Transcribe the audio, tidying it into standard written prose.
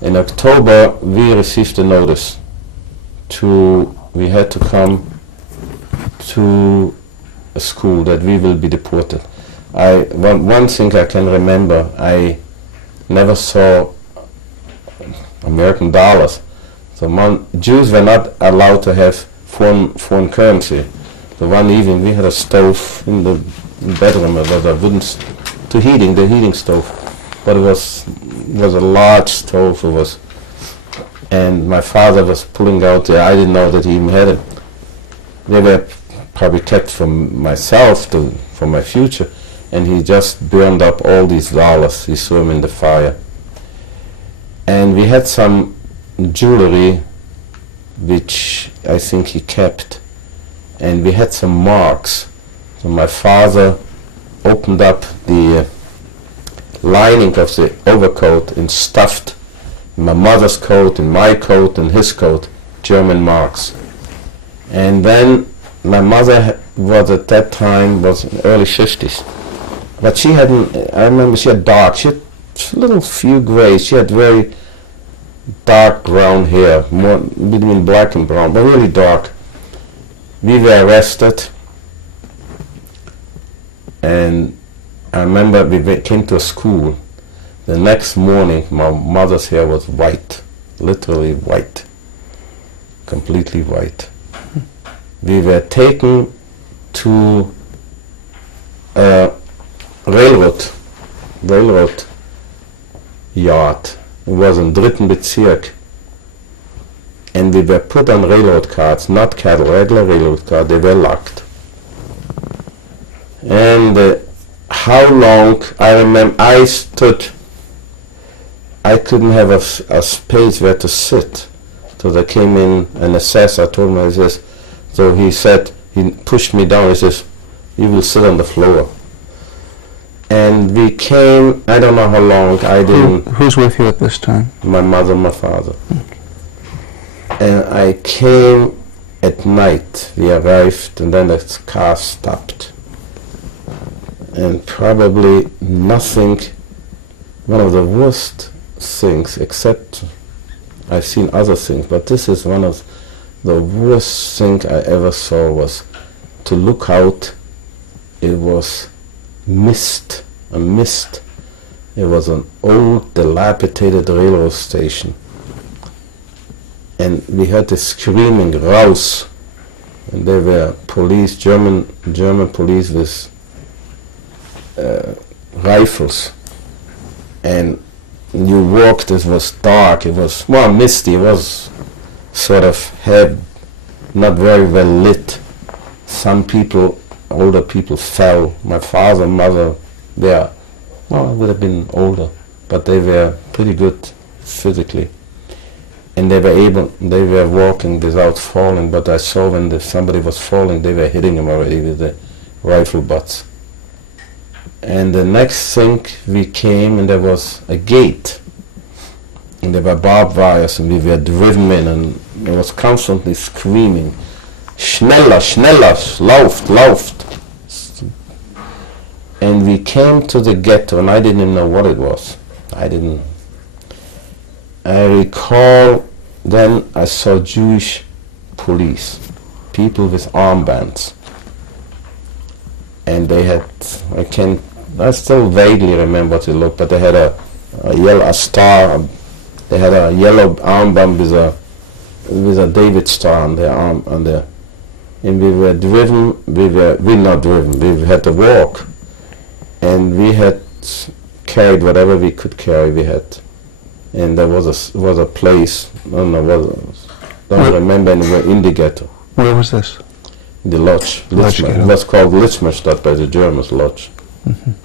In October, we received a notice we had to come to a school that we will be deported. One thing I can remember, I never saw American dollars. So Jews were not allowed to have foreign currency. So one evening we had a stove in the bedroom. It was a wooden the heating stove, but it was a large stove. And my father was pulling out there. I didn't know that he even had it. They were probably kept from myself for my future, and he just burned up all these dollars. He threw them in the fire. And we had some jewelry which I think he kept, and we had some marks. So my father opened up the lining of the overcoat and stuffed my mother's coat and my coat and his coat German marks. And then my mother was at that time in early 50s, but she hadn't, I remember she had dark, she had a little few grays, she had very dark brown hair, more between black and brown, but really dark. We were arrested, and I remember we came to a school. The next morning my mother's hair was white, literally white, completely white. We were taken to a railroad yard. It was in Dritten Bezirk, and we were put on railroad cars, not cattle, regular railroad cars. They were locked. And how long, I remember, I couldn't have a space where to sit. So there came in an assessor, told me, so he said, he pushed me down, he says, you will sit on the floor. And we came, I don't know how long, I didn't... Who's with you at this time? My mother, my father. And I came at night, we arrived, and then the car stopped. And probably nothing, one of the worst things, except I've seen other things, but this is one of the worst thing I ever saw, was to look out. It was mist, a mist. It was an old, dilapidated railroad station. And we heard the screaming, raus. And there were police, German police with rifles. And you walked, it was dark, it was, well, misty, it was sort of not very well lit. Some people, older people, fell. My father and mother, they would have been older, but they were pretty good physically. And they were walking without falling, but I saw when somebody was falling, they were hitting him already with the rifle butts. And the next thing we came, and there was a gate, and there were barbed wires, and we were driven in, and it was constantly screaming, schneller, schneller, lauft. And we came to the ghetto, and I didn't even know what it was. I recall then I saw Jewish police, people with armbands. And they had, I still vaguely remember what it looked, but they had a yellow star, they had a yellow armband with a David star on their arm, and we were driven, we had to walk, and we had carried whatever we could carry, and there was a place, I don't remember anywhere, in the ghetto. Where was this? The Lodz. It was called Litzmannstadt by the Germans, Lodz.